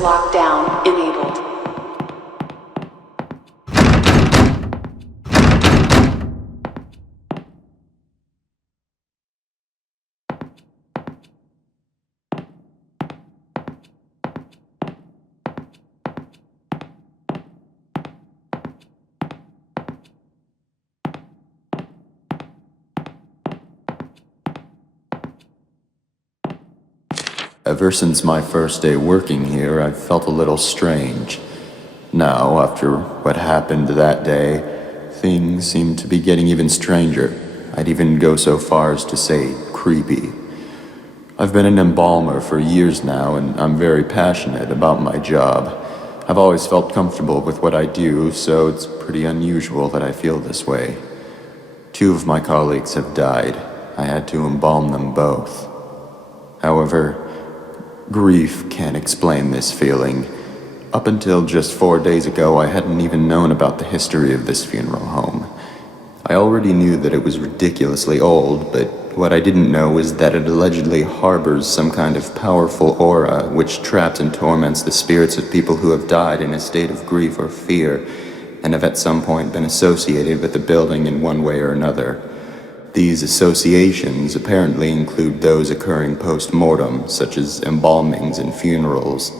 lockdown enabled. Ever since my first day working here, I've felt a little strange. Now, after what happened that day, things seem to be getting even stranger. I'd even go so far as to say creepy. I've been an embalmer for years now, and I'm very passionate about my job. I've always felt comfortable with what I do, so it's pretty unusual that I feel this way. 2 of my colleagues have died. I had to embalm them both. However, grief can't explain this feeling. Up until just 4 days ago, I hadn't even known about the history of this funeral home. I already knew that it was ridiculously old, but what I didn't know is that it allegedly harbors some kind of powerful aura which traps and torments the spirits of people who have died in a state of grief or fear, and have at some point been associated with the building in one way or another. These associations apparently include those occurring post-mortem, such as embalmings and funerals.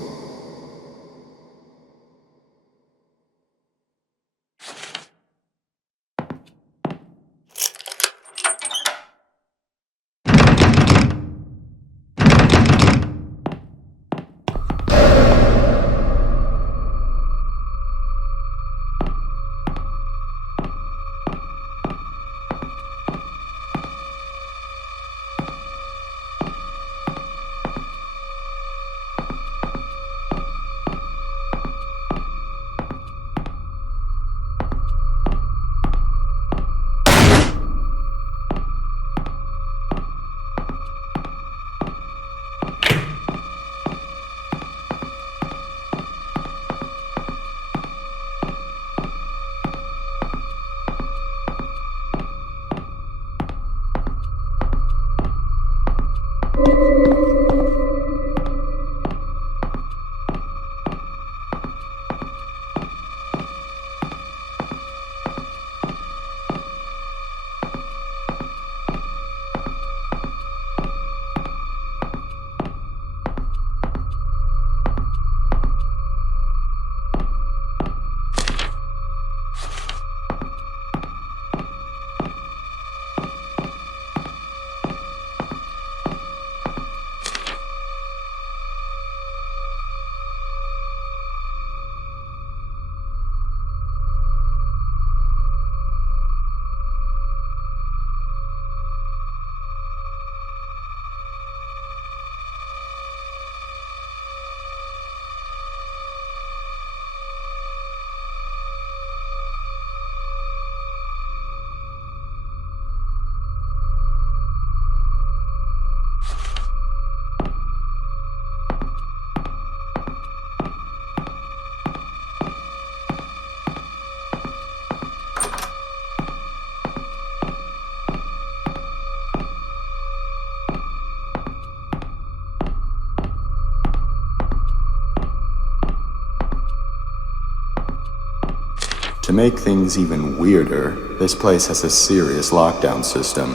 To make things even weirder, this place has a serious lockdown system.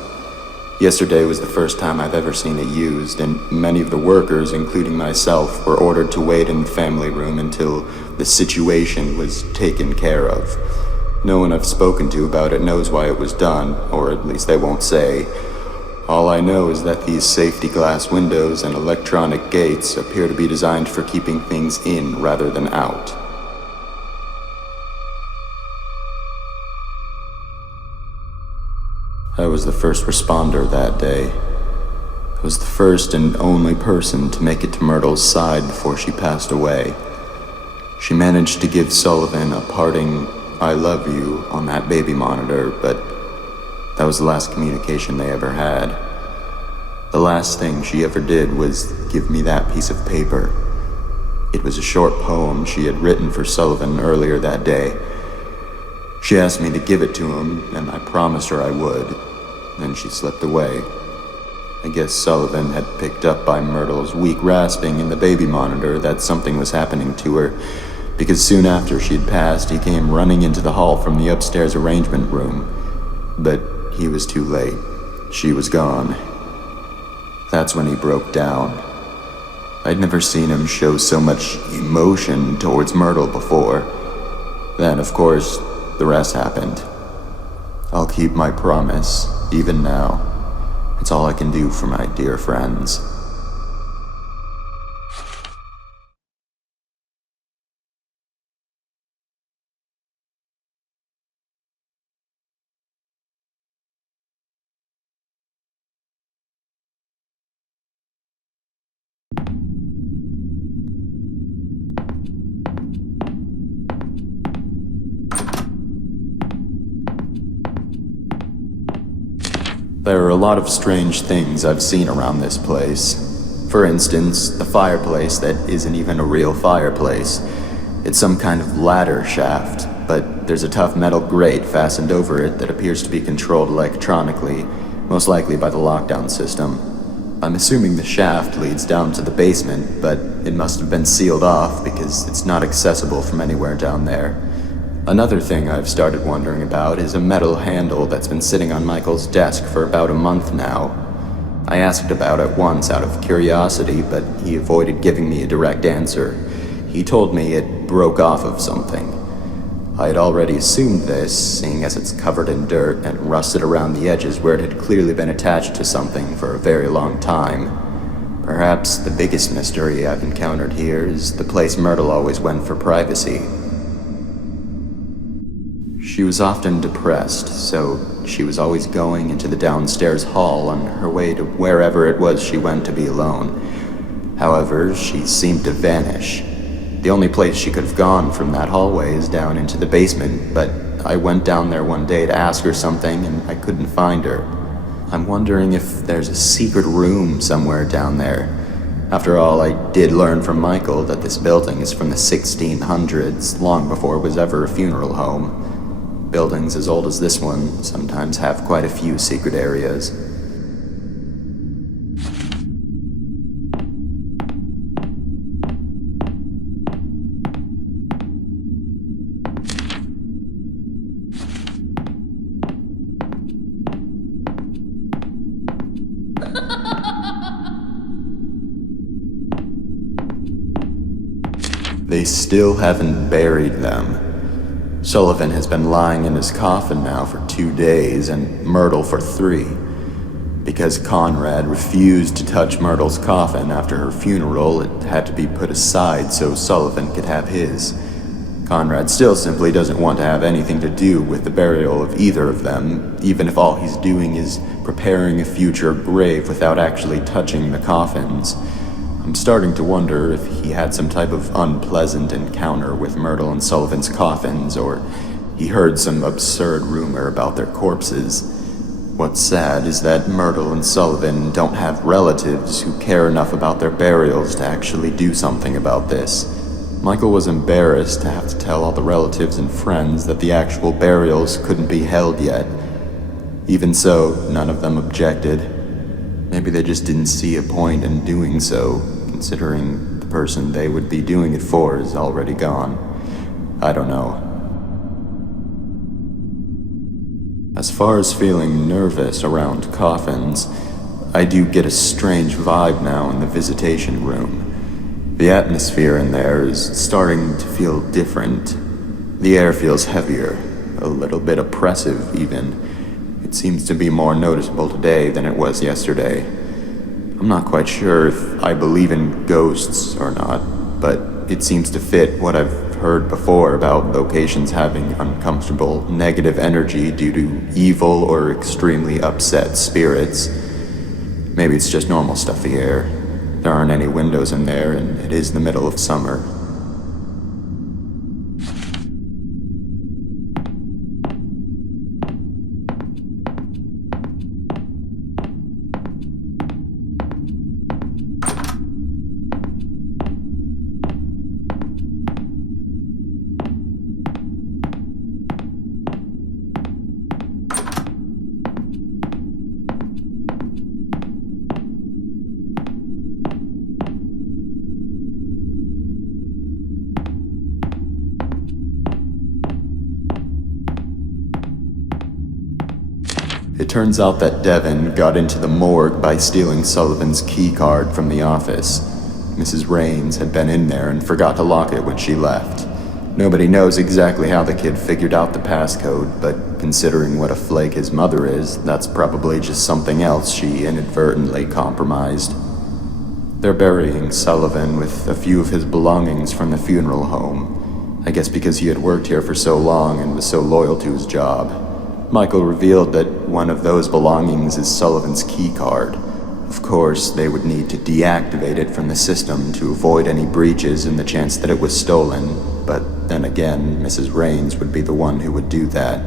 Yesterday was the first time I've ever seen it used, and many of the workers, including myself, were ordered to wait in the family room until the situation was taken care of. No one I've spoken to about it knows why it was done, or at least they won't say. All I know is that these safety glass windows and electronic gates appear to be designed for keeping things in rather than out. I was the first responder that day. I was the first and only person to make it to Myrtle's side before she passed away. She managed to give Sullivan a parting "I love you" on that baby monitor, but that was the last communication they ever had. The last thing she ever did was give me that piece of paper. It was a short poem she had written for Sullivan earlier that day. She asked me to give it to him, and I promised her I would. Then she slipped away. I guess Sullivan had picked up by Myrtle's weak rasping in the baby monitor that something was happening to her, because soon after she'd passed, he came running into the hall from the upstairs arrangement room. But he was too late. She was gone. That's when he broke down. I'd never seen him show so much emotion towards Myrtle before. Then, of course, the rest happened. I'll keep my promise, even now. It's all I can do for my dear friends. There are a lot of strange things I've seen around this place. For instance, the fireplace that isn't even a real fireplace. It's some kind of ladder shaft, but there's a tough metal grate fastened over it that appears to be controlled electronically, most likely by the lockdown system. I'm assuming the shaft leads down to the basement, but it must have been sealed off because it's not accessible from anywhere down there. Another thing I've started wondering about is a metal handle that's been sitting on Michael's desk for about a month now. I asked about it once out of curiosity, but he avoided giving me a direct answer. He told me it broke off of something. I had already assumed this, seeing as it's covered in dirt and rusted around the edges where it had clearly been attached to something for a very long time. Perhaps the biggest mystery I've encountered here is the place Myrtle always went for privacy. She was often depressed, so she was always going into the downstairs hall on her way to wherever it was she went to be alone. However, she seemed to vanish. The only place she could have gone from that hallway is down into the basement, but I went down there one day to ask her something and I couldn't find her. I'm wondering if there's a secret room somewhere down there. After all, I did learn from Michael that this building is from the 1600s, long before it was ever a funeral home. Buildings as old as this one sometimes have quite a few secret areas. They still haven't buried them. Sullivan has been lying in his coffin now for 2 days, and Myrtle for 3. Because Conrad refused to touch Myrtle's coffin after her funeral, it had to be put aside so Sullivan could have his. Conrad still simply doesn't want to have anything to do with the burial of either of them, even if all he's doing is preparing a future grave without actually touching the coffins. I'm starting to wonder if he had some type of unpleasant encounter with Myrtle and Sullivan's coffins, or he heard some absurd rumor about their corpses. What's sad is that Myrtle and Sullivan don't have relatives who care enough about their burials to actually do something about this. Michael was embarrassed to have to tell all the relatives and friends that the actual burials couldn't be held yet. Even so, none of them objected. Maybe they just didn't see a point in doing so, considering the person they would be doing it for is already gone. I don't know. As far as feeling nervous around coffins, I do get a strange vibe now in the visitation room. The atmosphere in there is starting to feel different. The air feels heavier, a little bit oppressive even. It seems to be more noticeable today than it was yesterday. I'm not quite sure if I believe in ghosts or not, but it seems to fit what I've heard before about locations having uncomfortable negative energy due to evil or extremely upset spirits. Maybe it's just normal stuffy air. There aren't any windows in there, and it is the middle of summer. It turns out that Devon got into the morgue by stealing Sullivan's key card from the office. Mrs. Raines had been in there and forgot to lock it when she left. Nobody knows exactly how the kid figured out the passcode, but considering what a flake his mother is, that's probably just something else she inadvertently compromised. They're burying Sullivan with a few of his belongings from the funeral home. I guess because he had worked here for so long and was so loyal to his job. Michael revealed that one of those belongings is Sullivan's key card. Of course, they would need to deactivate it from the system to avoid any breaches and the chance that it was stolen, but then again, Mrs. Raines would be the one who would do that.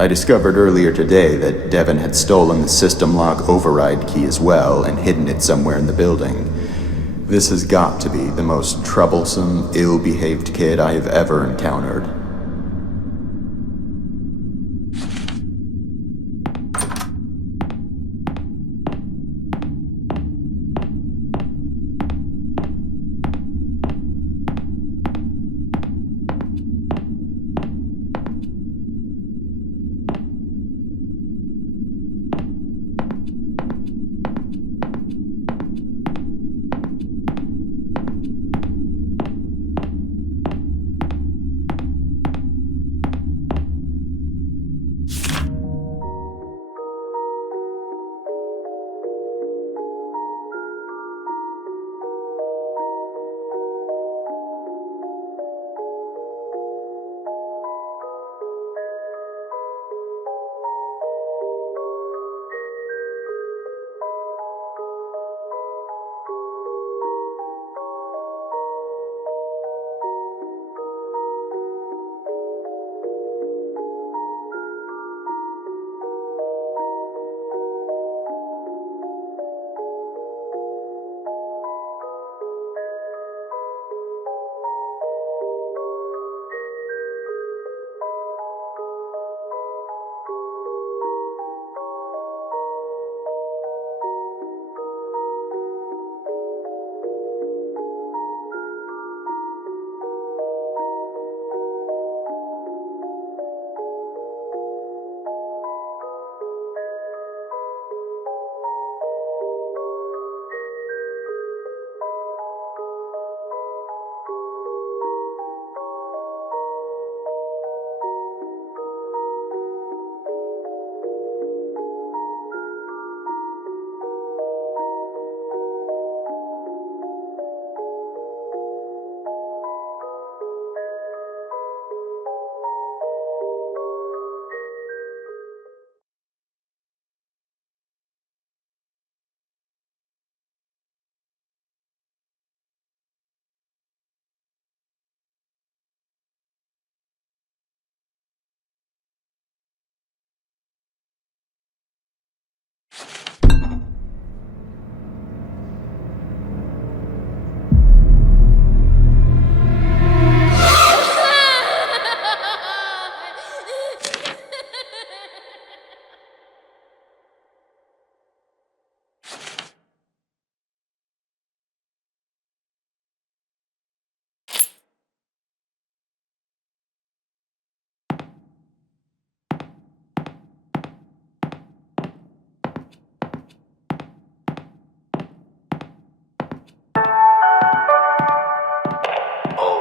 I discovered earlier today that Devon had stolen the system lock override key as well and hidden it somewhere in the building. This has got to be the most troublesome, ill-behaved kid I have ever encountered.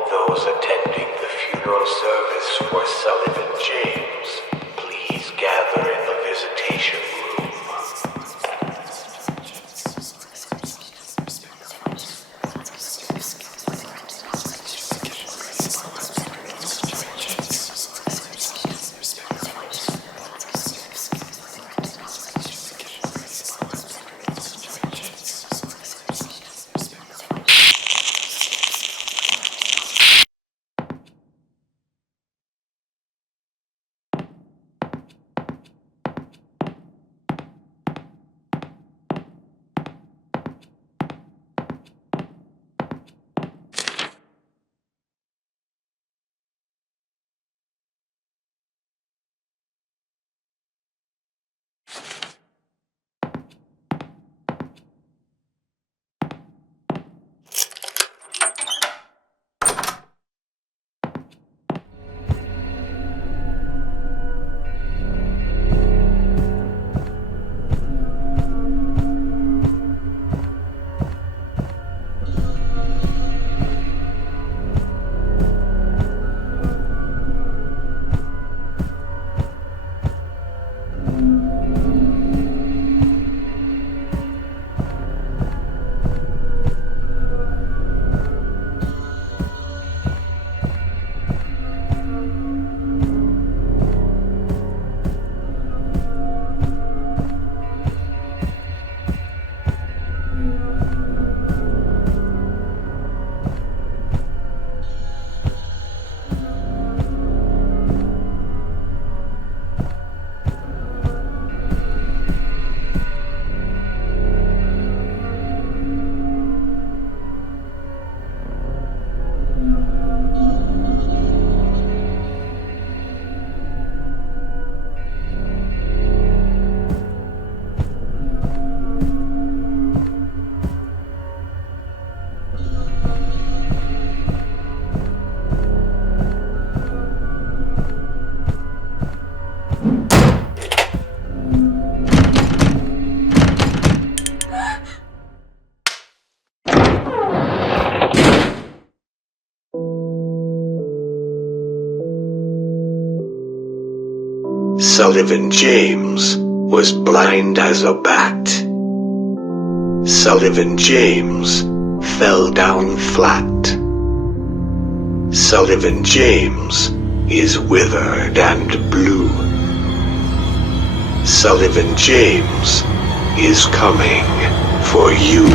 Those attending the funeral service for Sullivan James, please gather in the visitation Sullivan James was blind as a bat. Sullivan James fell down flat. Sullivan James is withered and blue. Sullivan James is coming for you.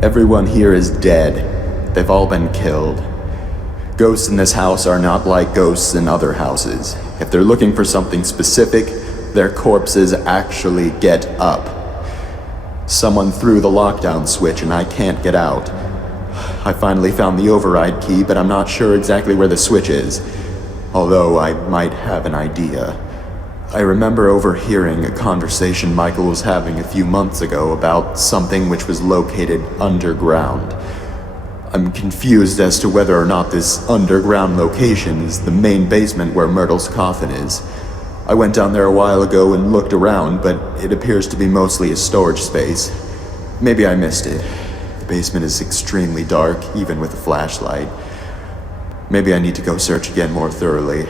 Everyone here is dead. They've all been killed. Ghosts in this house are not like ghosts in other houses. If they're looking for something specific, their corpses actually get up. Someone threw the lockdown switch and I can't get out. I finally found the override key, but I'm not sure exactly where the switch is. Although I might have an idea. I remember overhearing a conversation Michael was having a few months ago about something which was located underground. I'm confused as to whether or not this underground location is the main basement where Myrtle's coffin is. I went down there a while ago and looked around, but it appears to be mostly a storage space. Maybe I missed it. The basement is extremely dark, even with a flashlight. Maybe I need to go search again more thoroughly.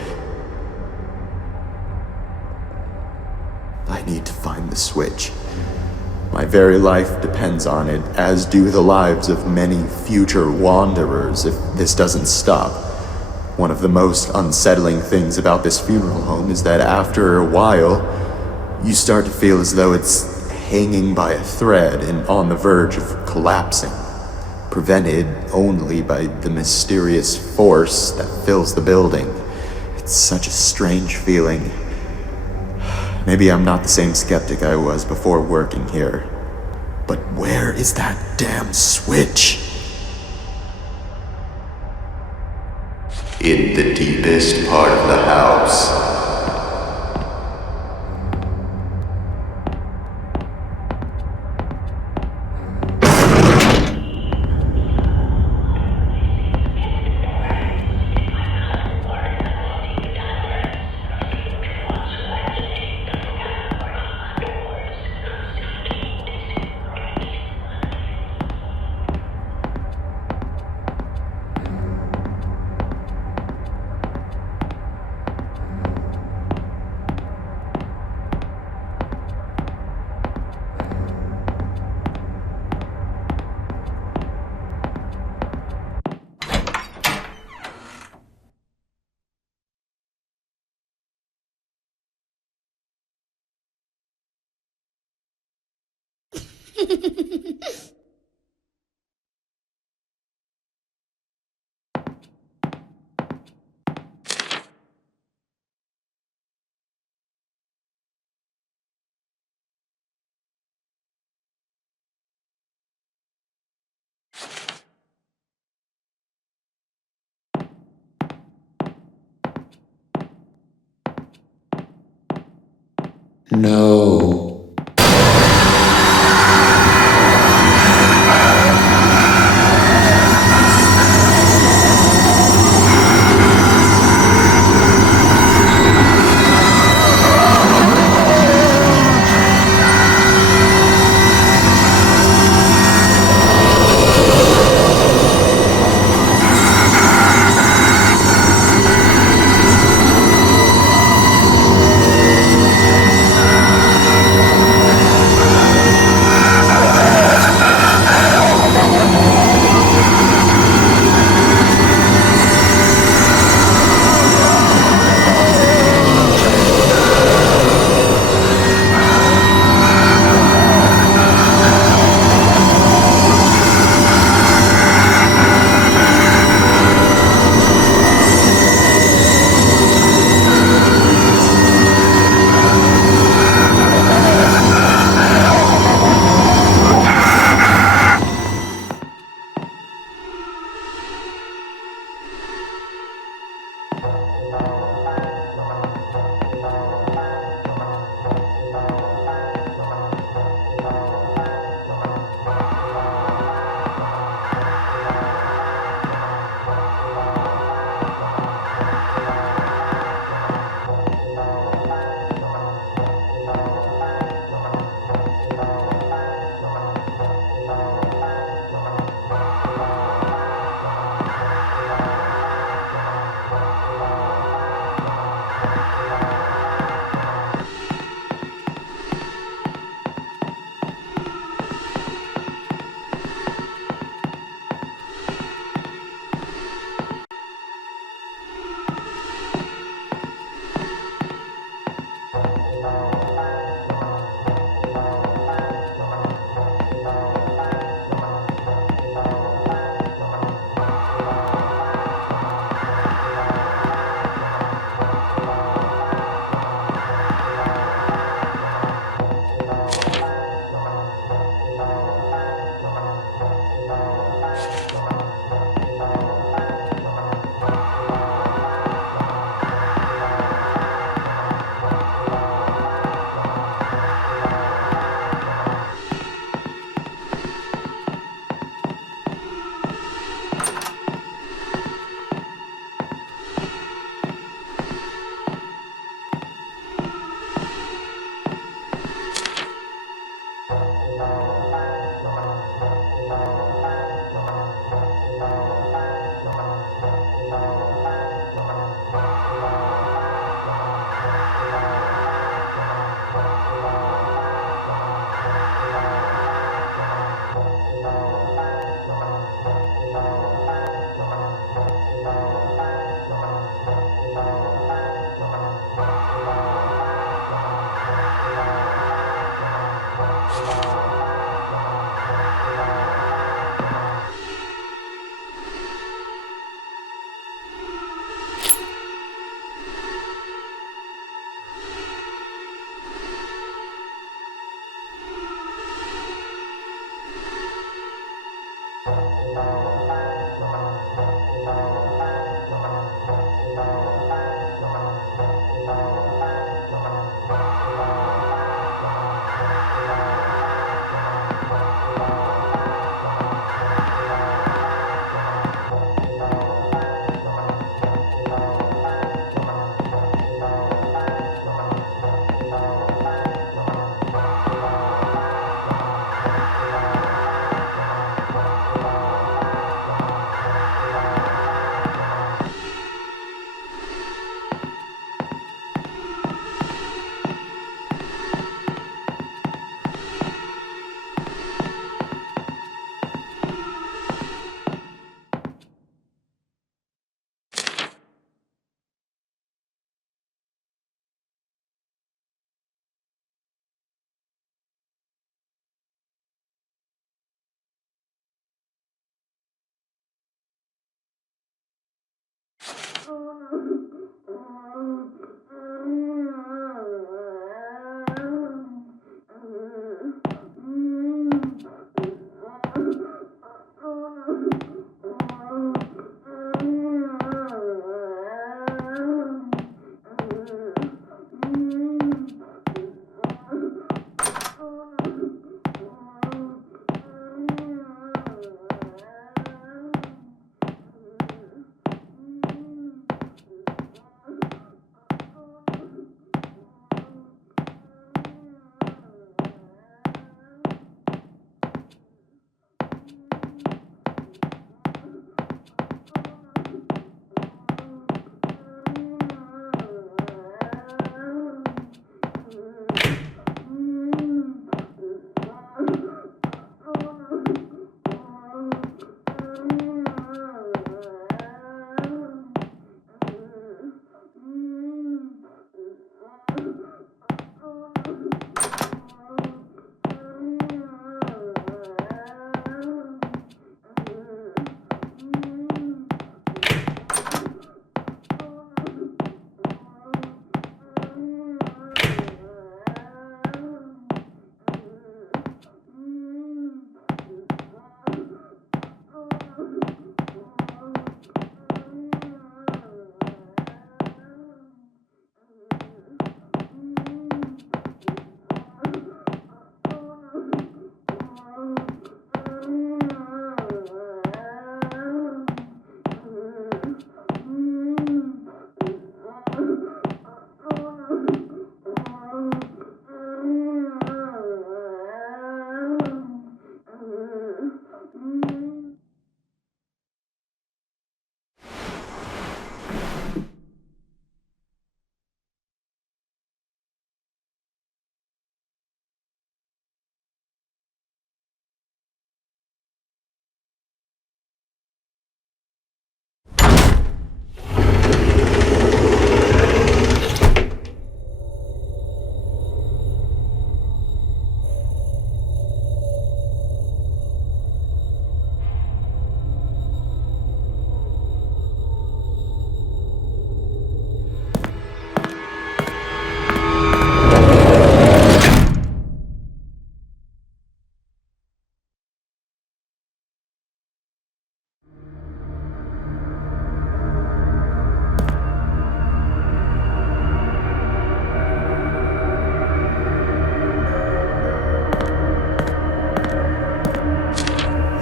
I need to find the switch. My very life depends on it, as do the lives of many future wanderers if this doesn't stop. One of the most unsettling things about this funeral home is that after a while, you start to feel as though it's hanging by a thread and on the verge of collapsing, prevented only by the mysterious force that fills the building. It's such a strange feeling. Maybe I'm not the same skeptic I was before working here. But where is that damn switch? In the deepest part of the house. No.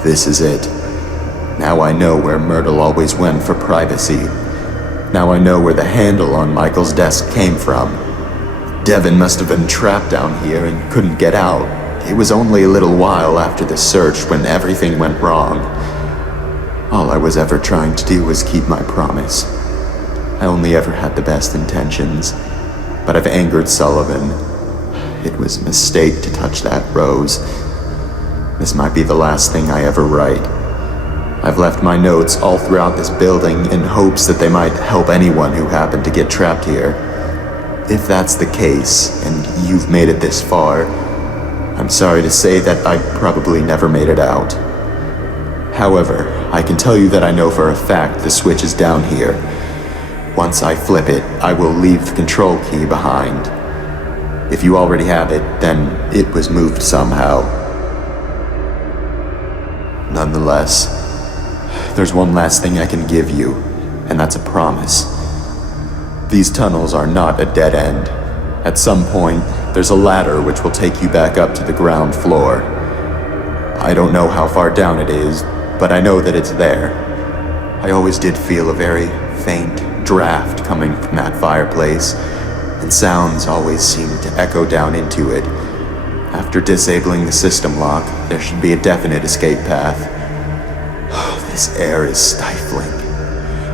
This is it. Now I know where Myrtle always went for privacy. Now I know where the handle on Michael's desk came from. Devin must have been trapped down here and couldn't get out. It was only a little while after the search when everything went wrong. All I was ever trying to do was keep my promise. I only ever had the best intentions, but I've angered Sullivan. It was a mistake to touch that rose. This might be the last thing I ever write. I've left my notes all throughout this building in hopes that they might help anyone who happened to get trapped here. If that's the case, and you've made it this far, I'm sorry to say that I probably never made it out. However, I can tell you that I know for a fact the switch is down here. Once I flip it, I will leave the control key behind. If you already have it, then it was moved somehow. Nonetheless, there's one last thing I can give you, and that's a promise. These tunnels are not a dead end. At some point, there's a ladder which will take you back up to the ground floor. I don't know how far down it is, but I know that it's there. I always did feel a very faint draft coming from that fireplace, and sounds always seemed to echo down into it. After disabling the system lock, there should be a definite escape path. This air is stifling.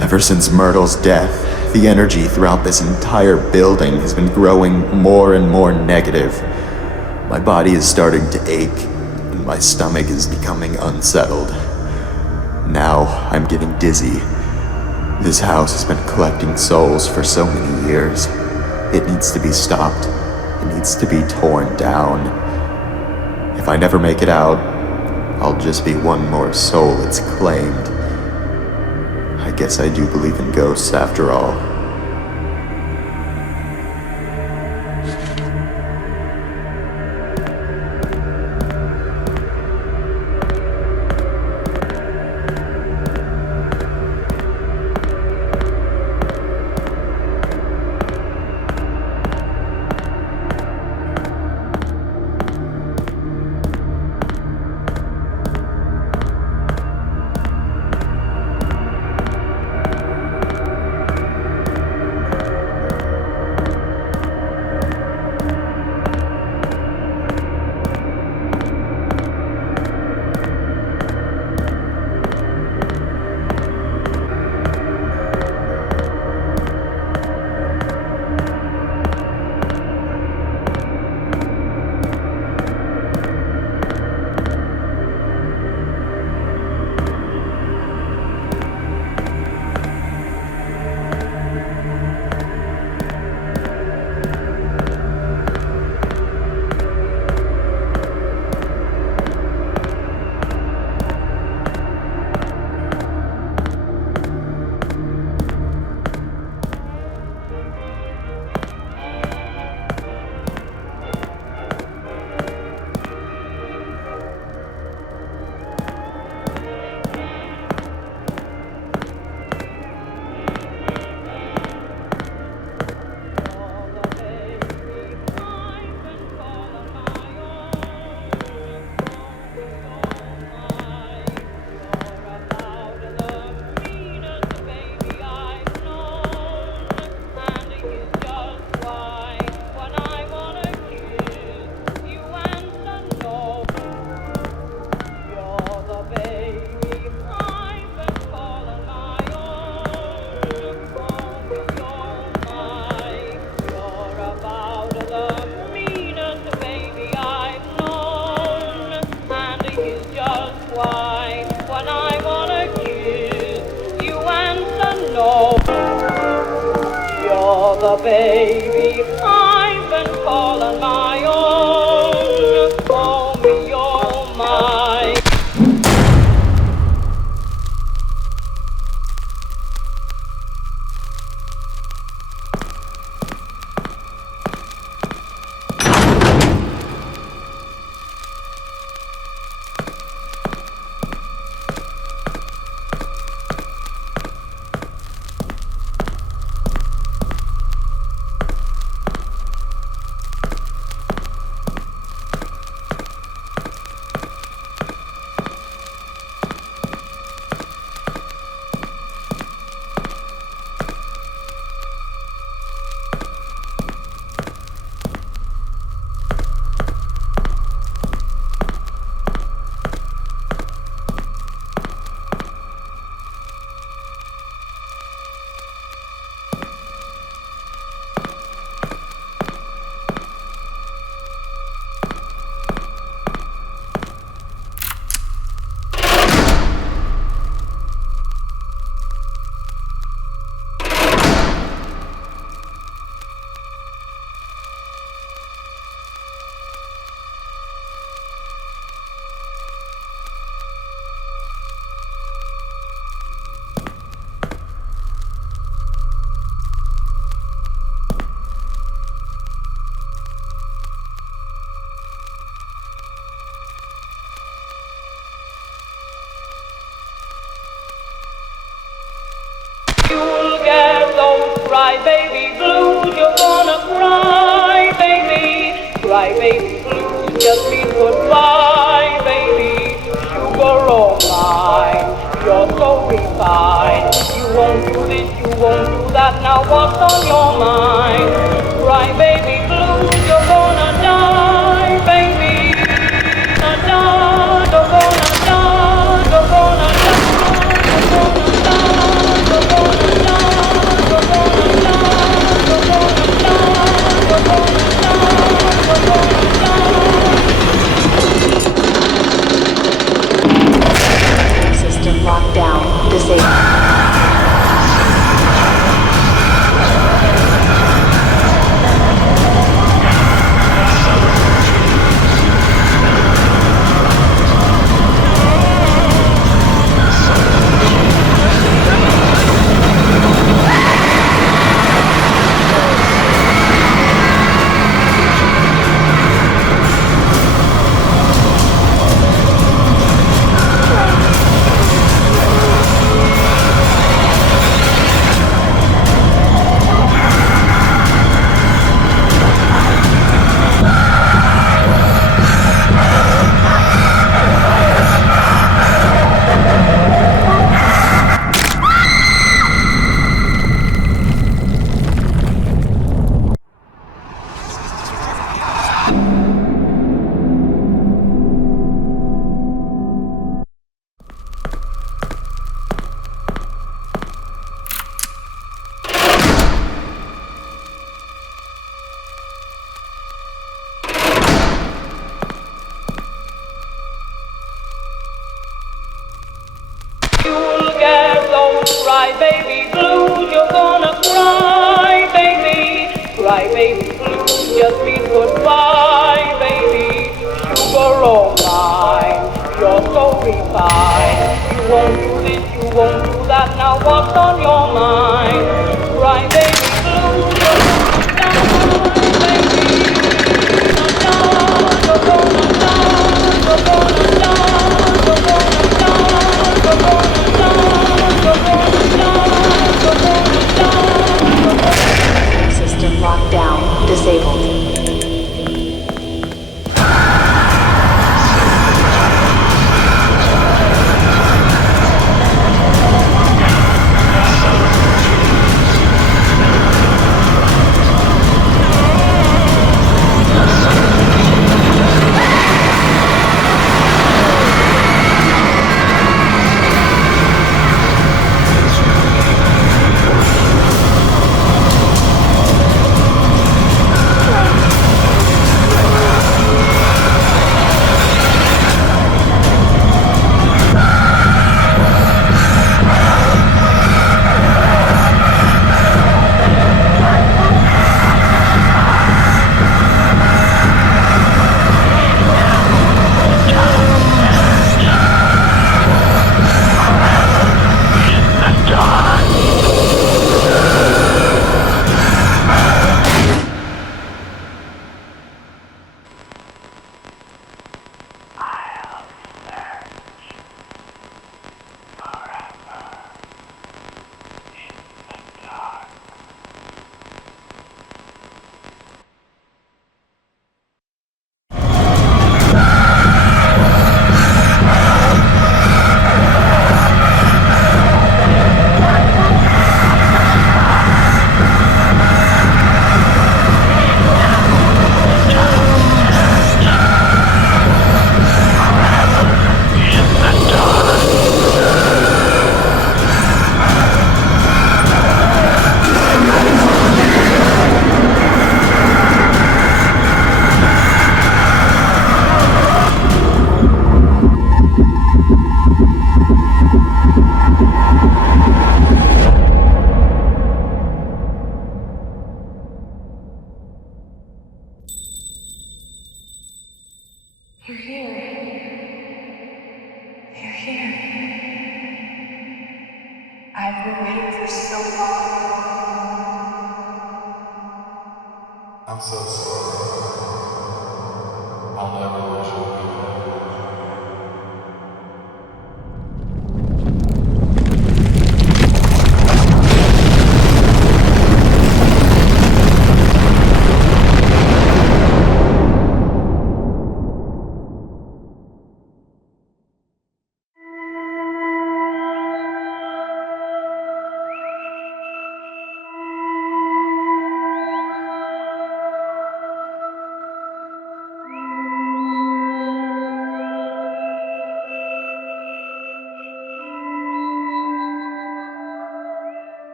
Ever since Myrtle's death, the energy throughout this entire building has been growing more and more negative. My body is starting to ache, and my stomach is becoming unsettled. Now I'm getting dizzy. This house has been collecting souls for so many years. It needs to be stopped. It needs to be torn down. If I never make it out, I'll just be one more soul it's claimed. I Guess I do believe in ghosts after all. The baby I've been calling my own. Oh, me, oh, my. terrified. You won't do this, you won't do that, now what's on your mind? Cry baby blue, you're gonna die, baby. You're gonna die, you're gonna die, you're gonna die, you're gonna die, you're gonna die, you're gonna die, you're gonna die. System locked down. Disabled. You're here. You're here. I've been waiting for so long. I'm so sorry.